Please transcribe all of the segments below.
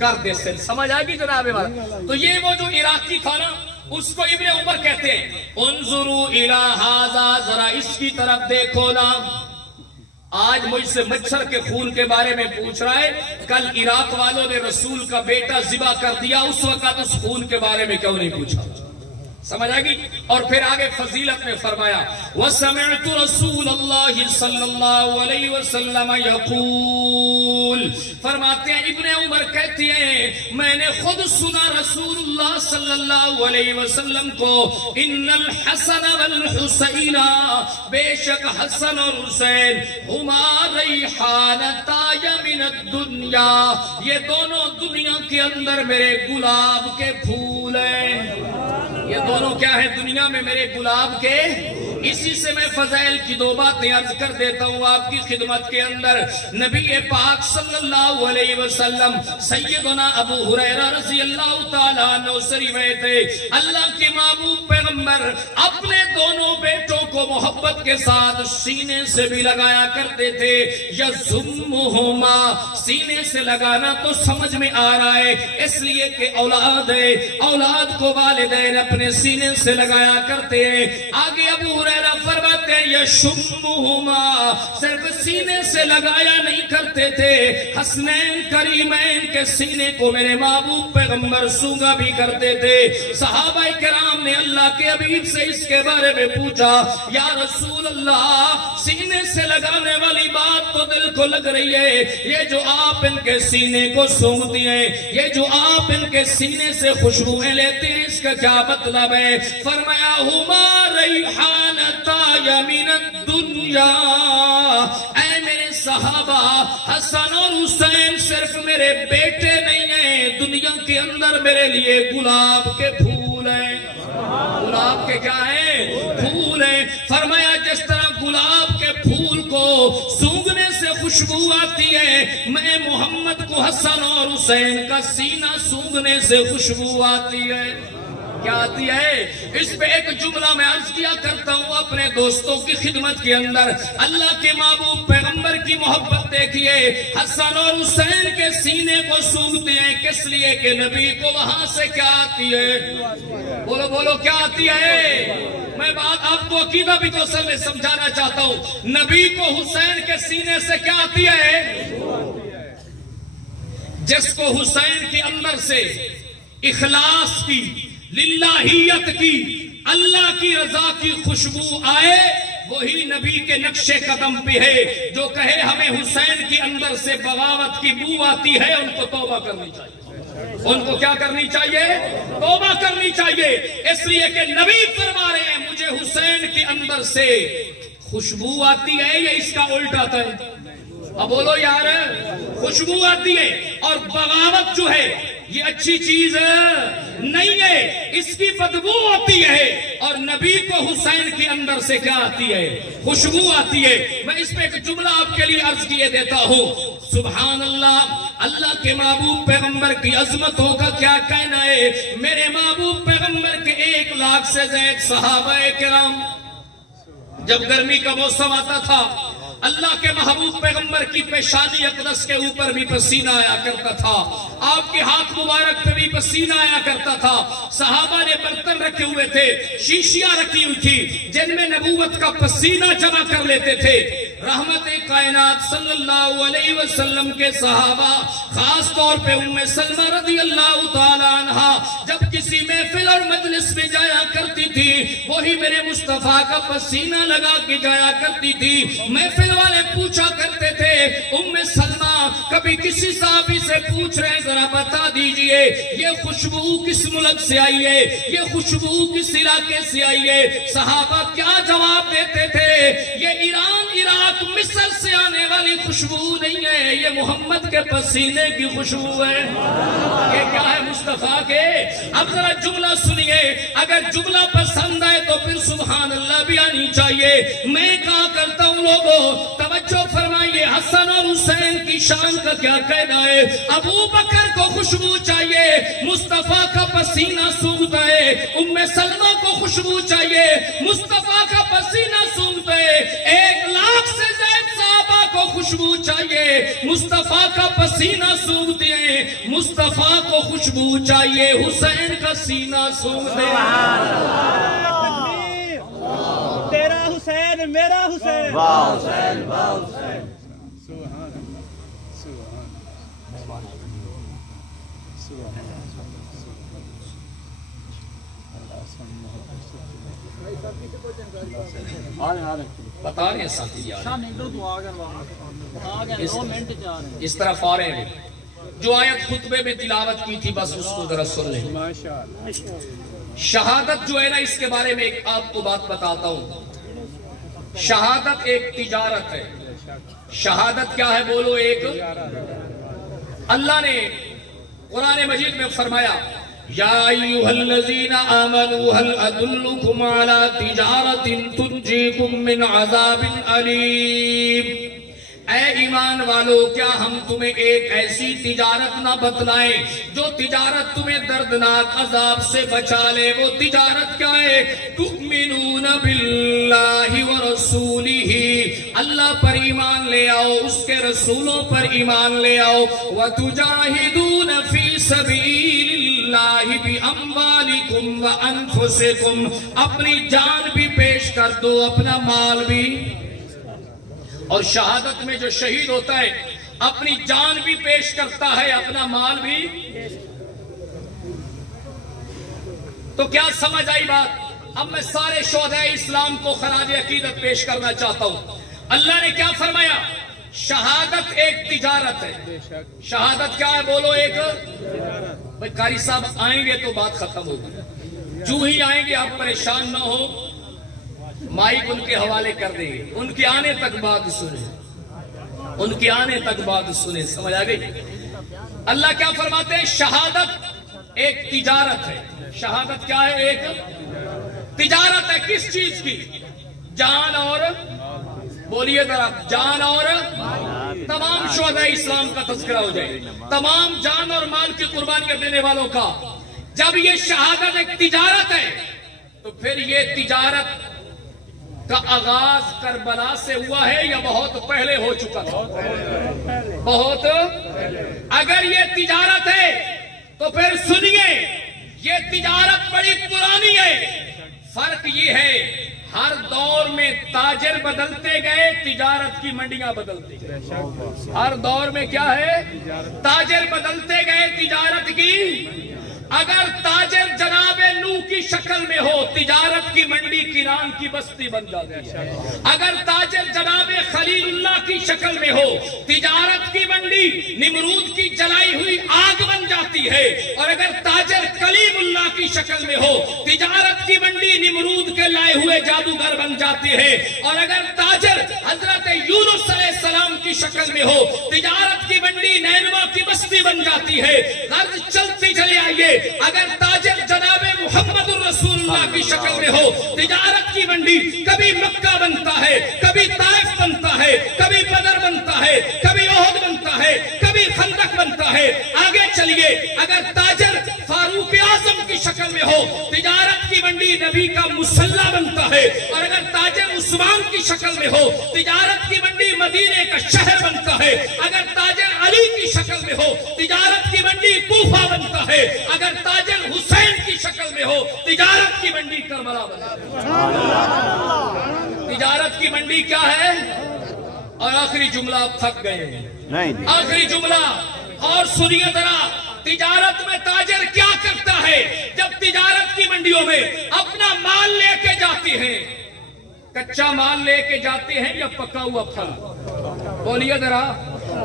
کر دے سن. سمجھ آگی جناب والا؟ تو یہ وہ جو عراقی تھا نا اس کو ابن عمر کہتے ہیں انظروا الی ھذا، ذرا اس کی طرف دیکھو نا. آج مجھ سے مچھر کے خون کے بارے میں پوچھ رہا ہے، کل عراق والوں نے رسول کا بیٹا ذبح کر دیا، اس وقت اس خون کے بارے میں کیوں نہیں پوچھا؟ سمجھ آگی؟ اور پھر آگے فضیلت میں فرمایا وَسَمِعْتُ رَسُولَ اللَّهِ صلی اللہ علیہ وسلم یقول، فرماتے ہیں ابن عمر کہتی ہیں میں نے خود سنا رسول اللہ صلی اللہ علیہ وسلم کو ان الحسن والحسین، بے شک حسن اور حسین، ہما ریحانتای من الدنیا، یہ دونوں دنیا کے اندر میرے گلاب کے پھول ہیں. یہ دونوں کیا ہے دنیا میں میرے گلاب کے. اسی سے میں فضائل کی دو باتیں عرض کر دیتا ہوں آپ کی خدمت کے اندر. نبی پاک صلی اللہ علیہ وسلم سیدنا ابو ہریرہ رضی اللہ تعالیٰ عنہ سے روایت ہے اللہ کے محبوب پیغمبر اپنے دونوں بیٹوں کو محبت کے ساتھ سینے سے بھی لگایا کرتے تھے. یزمہما، سینے سے لگانا تو سمجھ میں آ رہا ہے اس لیے کہ اولاد ہے، اولاد کو والدین اپنے سینے سے لگایا کرتے ہیں. آگے ابو ہریرہ فرماتے ہیں یشمہما، صرف سینے سے لگایا نہیں کرتے تھے، حسنین کریمین کے سینے کو میرے محبوب پیغمبر سونگا بھی کرتے تھے. صحابہ کرام نے اللہ کے حبیب سے اس کے بارے میں پوچھا یا رسول اللہ سینے سے لگانے والی بات تو دل کو لگ رہی ہے، یہ جو آپ ان کے سینے کو سونگتی ہیں، یہ جو آپ ان کے سینے سے خوشبوئیں لیتے ہیں، اس کا کیا مطلب ہے؟ فرمایا ہما ریحانتای من الدنیا، اے میرے صحابہ حسن اور حسین صرف میرے بیٹے نہیں ہیں، دنیا کے اندر میرے لیے گلاب کے پھول ہیں. گلاب کے کیا ہیں؟ پھول ہیں. فرمایا جس طرح گلاب کے پھول کو سونگنے سے خوشبو آتی ہے، میں محمد کو حسن اور حسین کا سینہ سونگنے سے خوشبو آتی ہے. کیا آتی ہے؟ اس پہ ایک جملہ میں عرض کیا کرتا ہوں اپنے دوستوں کی خدمت کے اندر. اللہ کے محبوب پیغمبر کی محبت دیکھیے، حسن اور حسین کے سینے کو سونگتے ہیں کس لیے کہ نبی کو وہاں سے کیا آتی ہے؟ بولو بولو کیا آتی ہے؟ میں بات آپ کو عقیدہ بھی تو اصل میں سمجھانا چاہتا ہوں. نبی کو حسین کے سینے سے کیا آتی ہے؟ جس کو حسین کے اندر سے اخلاص کی، للہیت کی، اللہ کی رضا کی خوشبو آئے، وہی نبی کے نقش قدم پہ ہے. جو کہے ہمیں حسین کے اندر سے بغاوت کی بو آتی ہے، ان کو توبہ کرنی چاہیے. ان کو کیا کرنی چاہیے؟ توبہ کرنی چاہیے. اس لیے کہ نبی فرما رہے ہیں مجھے حسین کے اندر سے خوشبو آتی ہے، یا اس کا الٹا تھا؟ اب بولو یار، خوشبو آتی ہے اور بغاوت جو ہے یہ اچھی چیز نہیں ہے، اس کی بدبو آتی ہے. اور نبی کو حسین کے اندر سے کیا آتی ہے؟ خوشبو آتی ہے. میں اس پہ ایک جملہ آپ کے لیے عرض کیے دیتا ہوں. سبحان اللہ، اللہ کے محبوب پیغمبر کی عظمتوں کا کیا کہنا ہے. میرے محبوب پیغمبر کے 1 لاکھ سے زائد صحابہ کرام جب گرمی کا موسم آتا تھا، اللہ کے محبوب پیغمبر کی پیشانی اقدس کے اوپر بھی پسینہ آیا کرتا تھا، آپ کے ہاتھ مبارک پہ بھی پسینہ آیا کرتا تھا. صحابہ نے برتن رکھے ہوئے تھے، شیشیاں رکھی ہوئی تھی جن میں نبوت کا پسینہ جمع کر لیتے تھے. رحمت کائنات صلی اللہ علیہ وسلم کے صحابہ، خاص طور پہ ام سلمہ رضی اللہ تعالیٰ عنہ، جب کسی محفل اور مجلس میں جایا کرتی تھی، وہی میرے مصطفیٰ کا پسینہ لگا کے جایا کرتی تھی. محفل والے پوچھا کرتے تھے ام سلمہ کبھی کسی صحابی سے پوچھ رہے ہیں ذرا بتا دیجئے یہ خوشبو کس ملک سے آئی ہے، یہ خوشبو کس علاقے سے آئی ہے؟ صحابہ کیا جواب دیتے تھے؟ یہ ایران، عراق، مصر سے آنے والی خوشبو نہیں ہے، یہ محمد کے پسینے کی خوشبو ہے. یہ کیا ہے؟ مصطفیٰ کے. اب ذرا جملہ سنیے، اگر جملہ پسند آئے تو پھر سبحان اللہ بھی آنی چاہیے. میں کہا کرتا ہوں لوگوں توجہ فرمائیے، حسن اور حسین کی شان کا کیا کہنا ہے؟ ابو بکر کو خوشبو چاہیے، مصطفیٰ کا پسینہ سونگتا ہے. ام سلمہ کو خوشبو چاہیے، مصطفیٰ کا پسینہ سونگتا ہے. 1 لاکھ سے زائد صحابہ کو خوشبو چاہیے، مصطفیٰ کا پسینہ سونگھتے ہیں، مصطفیٰ کو خوشبو چاہیے، حسین کا سینہ سونگھتے ہیں۔ تیرا حسین میرا حسین، واہ حسین واہ حسین۔ بتا رہے ہیں ساتھی یار، اس طرف آ رہے ہیں۔ جو آیت خطبے میں تلاوت کی تھی بس اس کو ذرا سن لیں۔ شہادت جو ہے نا، اس کے بارے میں ایک آپ کو بات بتاتا ہوں۔ شہادت ایک تجارت ہے۔ شہادت کیا ہے بولو؟ ایک، اللہ نے قرآن مجید میں فرمایا یا ایھا الذین آمنوا هل ادلکم علی تجارت تنجیکم من عذاب علیم۔ اے ایمان والو، کیا ہم تمہیں ایک ایسی تجارت نہ بتلائیں جو تجارت تمہیں دردناک عذاب سے بچا لے؟ وہ تجارت کیا ہے؟ تؤمنون باللہ ورسولہ، اللہ پر ایمان لے آؤ، اس کے رسولوں پر ایمان لے آؤ، وتجاہدون فی سبیل اللہ باموالکم وانفسکم، اپنی جان بھی پیش کر دو، اپنا مال بھی۔ اور شہادت میں جو شہید ہوتا ہے اپنی جان بھی پیش کرتا ہے، اپنا مال بھی۔ تو کیا سمجھ آئی بات؟ اب میں سارے شہداء اسلام کو خراج عقیدت پیش کرنا چاہتا ہوں۔ اللہ نے کیا فرمایا؟ شہادت ایک تجارت ہے۔ شہادت کیا ہے بولو؟ ایک۔ بھائی قاری صاحب آئیں گے تو بات ختم ہوگی، جو ہی آئیں گے آپ پریشان نہ ہو، مائک ان کے حوالے کر دیں گے، ان کے آنے تک بات سنیں، ان کے آنے تک بات سنیں۔ سمجھ آ گئی؟ اللہ کیا فرماتے ہیں؟ شہادت ایک تجارت ہے۔ شہادت کیا ہے؟ ایک تجارت ہے۔ کس چیز کی؟ جان اور، بولیے ذرا، جان اور۔ تمام شہداء اسلام کا تذکرہ ہو جائے، تمام جان اور مال کی قربانیاں دینے والوں کا۔ جب یہ شہادت ایک تجارت ہے تو پھر یہ تجارت کا آغاز کربلا سے ہوا ہے یا بہت پہلے ہو چکا تھا؟ بہت۔ اگر یہ تجارت ہے تو پھر سنیے، یہ تجارت بڑی پرانی ہے۔ فرق یہ ہے ہر دور میں تاجر بدلتے گئے، تجارت کی منڈیاں بدلتی گئی۔ ہر دور میں کیا ہے؟ تاجر بدلتے گئے، تجارت کی۔ اگر تاجر جناب نوح کی شکل میں ہو، تجارت کی منڈی کران کی بستی بن جاتی ہے۔ اگر تاجر جناب خلیل اللہ کی شکل میں ہو، تجارت کی منڈی نمرود کی جلائی ہوئی آگ بن جاتی ہے۔ اور اگر تاجر کلیم اللہ کی شکل میں ہو، تجارت کی منڈی نمرود کے لائے ہوئے جادوگر بن جاتی ہے۔ اور اگر تاجر حضرت یونس علیہ السلام کی شکل میں ہو، تجارت کی منڈی نینوا کی بستی بن جاتی ہے۔ غرض چلتی چلے آئیے، اگر تاجر جناب محمد الرسول اللہ کی شکل میں ہو، تجارت کی منڈی کبھی مکہ بنتا ہے، کبھی طائف بنتا ہے، کبھی بدر بنتا ہے، کبھی احد بنتا ہے، کبھی خندق بنتا ہے۔ آگے چلیے، اگر تاجر فاروق اعظم کی شکل میں ہو، تجارت کی منڈی نبی کا مصلی بنتا ہے۔ اور اگر تاجر عثمان کی شکل میں ہو، تجارت کی منڈی مدینے کا شہر بنتا ہے۔ اگر تاجر علی کی شکل میں ہو، تجارت کی منڈی کوفہ بنتا ہے۔ اگر تاجر حسین کی شکل میں ہو، تجارت کی منڈی کربلا بنتا ہے۔ تجارت کی منڈی کیا ہے؟ اور آخری جملہ، آپ تھک گئے ہیں، آخری جملہ اور سنیے ذرا۔ تجارت میں تاجر کیا کرتا ہے جب تجارت کی منڈیوں میں اپنا مال لے کے جاتے ہیں؟ کچا مال لے کے جاتے ہیں یا پکا ہوا پھل؟ بولیے ذرا۔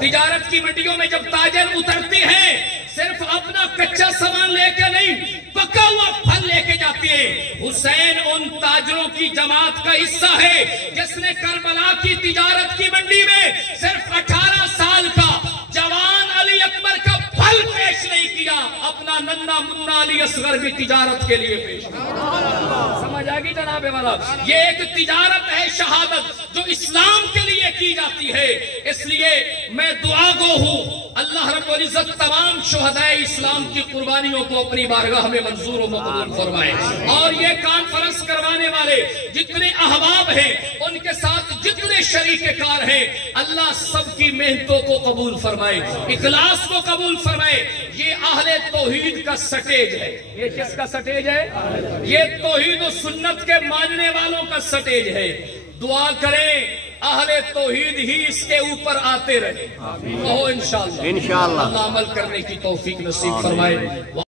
تجارت کی منڈیوں میں جب تاجر اترتے ہیں، صرف اپنا کچا سامان لے کے نہیں، پکا ہوا پھل لے کے جاتے ہیں۔ حسین ان تاجروں کی جماعت کا حصہ ہے جس نے کربلا کی تجارت کی منڈی میں صرف 18 سال کا جوان علی اکبر کا پھل پیش نہیں کیا، اپنا ننھا منا علی اصغر بھی تجارت کے لیے پیش کیا۔ سمجھ آ گئی جناب والا؟ یہ ایک تجارت ہے شہادت جو اسلام کے لیے کی جاتی ہے۔ اس لیے میں دعا گو ہوں اللہ رب العزت تمام شہدائے اسلام کی قربانیوں کو اپنی بارگاہ میں منظور و مقبول فرمائے، اور یہ کانفرنس کروانے والے جتنے احباب ہیں، ان کے ساتھ جتنے شریک کار ہیں، اللہ سب کی محنتوں کو قبول فرمائے، اخلاص کو قبول فرمائے۔ یہ اہل توحید کا سٹیج ہے۔ یہ کس کا سٹیج ہے؟ یہ توحید و سنت کے ماننے والوں کا سٹیج ہے۔ دعا کریں اہل توحید ہی اس کے اوپر آتے رہے، کہو انشاءاللہ۔ اللہ عمل کرنے کی توفیق نصیب فرمائے۔